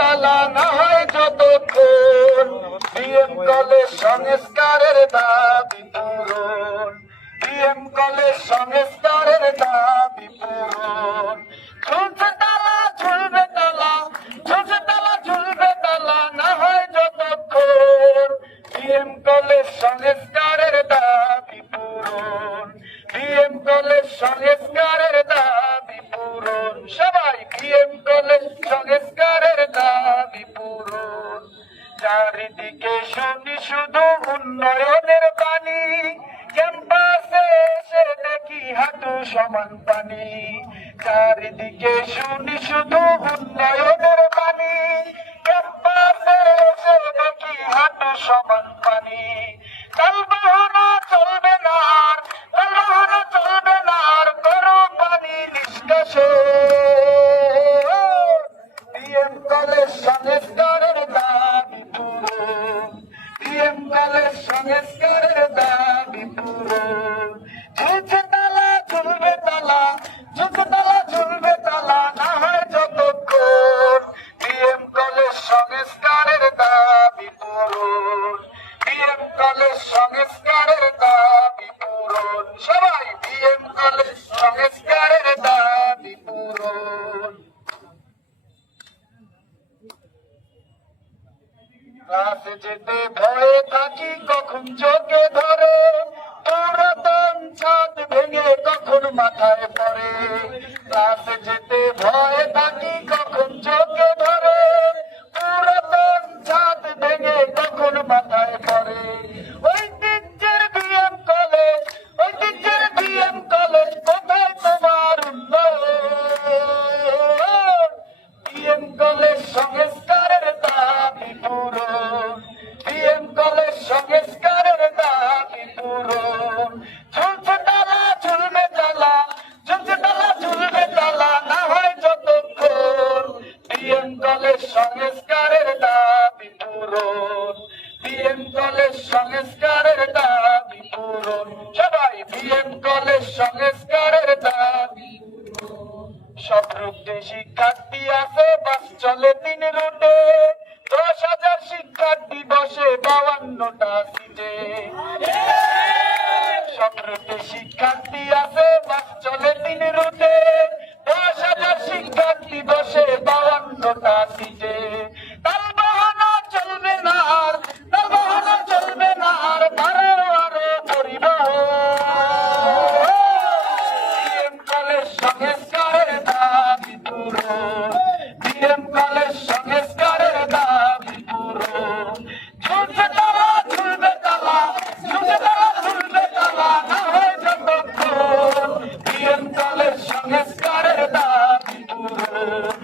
তালা না হয় যতক্ষণ বিএম কলেজ সংস্কারের দাবি পূরণ, বিএম কলেজ সংস্কারের দাবি পূরণ। ঝুলছে তালা ঝুলবে তালা, ঝুলছে তালা ঝুলবে তালা না হয় যতক্ষণ বিএম কলেজ সংস্কারের দাবি পূরণ, বিএম কলেজ সংস্কারের দাবি পূরণ। সবাই বিএম কলেজ সংস্কারের দাবি পূরণ। চারিদিকে শুনি শুধু উন্নয়নের বাণী, ক্যাম্পাসে এসে দেখি হাঁটু সমান পানি। চারিদিকে শুনি শুধু উন্নয়নের বাণী, ক্যাম্পাসে এসে দেখি হাঁটু সমান পানি। তালবাহনা চলবে না আর, তালবাহনা চলবে না আর, করো পানি নিষ্কাশন। বিএম কলেজ সংস্কারের দাবি পূরণ, বিএম কলেজ সংস্কারের দাবি পূরণ। ঝুলছে তালা ঝুলবে তালা, ঝুলছে তালা ঝুলবে তালা না হয় যতক্ষণ বিএম কলেজ সংস্কারের দাবি পূরণ, বিএম কলেজ সংস্কারের দাবি পূরণ। সবাই বিএম কলেজ সংস্কারের দাবি পূরণ। ক্লাসে যেতে ভয়ে থাকি কখন চোখে ধরে, পুরাতন ছাদ ভেঙে কখন মাথায় পড়ে। ক্লাসে যেতে ভয়ে থাকি কখন চোখে ধরে, পুরাতন ছাদ ভেঙে কখন মাথায় পড়ে। ঐতিহ্যের বিএম কলেজ, ঐতিহ্যের বিএম কলেজ, কোথায় তোমার উন্নয়ন? বিএম কলেজ সংস্কারের দাবি পূরণ, বিএম কলেজ সংস্কারের দাবি পূরণ। ঝুলছে তালা ঝুলবে তালা, ঝুলছে তালা ঝুলবে তালা না হয় যতক্ষণ বিএম কলেজ সংস্কারের দাবি পূরণ, বিএম কলেজ সংস্কারের দাবি পূরণ। সবাই বিএম কলেজ সংস্কারের দাবি। সব রুটে শিক্ষার্থী আছে, বাস চলে 3 রুটে, 10,000 শিক্ষার্থী বসে 52টা সিটে। সব রুটে শিক্ষার্থী আছে, বাস চলে 3 রুটে, 10,000 শিক্ষার্থী বসে 52টা সিটে। তালবাহনা চলবে না আর, তালবাহনা চলবে না আর, বারো আরো পরিবহন। বিএম কলেজ সংস্কারের দাবি পূরণ, বিএম কলেজ সংস্কারের দাবি পূরণ। ঝুলছে তালা ঝুলবে তালা, ঝুলছে তালা ঝুলবে তালা না হয় যতক্ষণ বিএম কলেজ সংস্কারের দাবি পূরণ,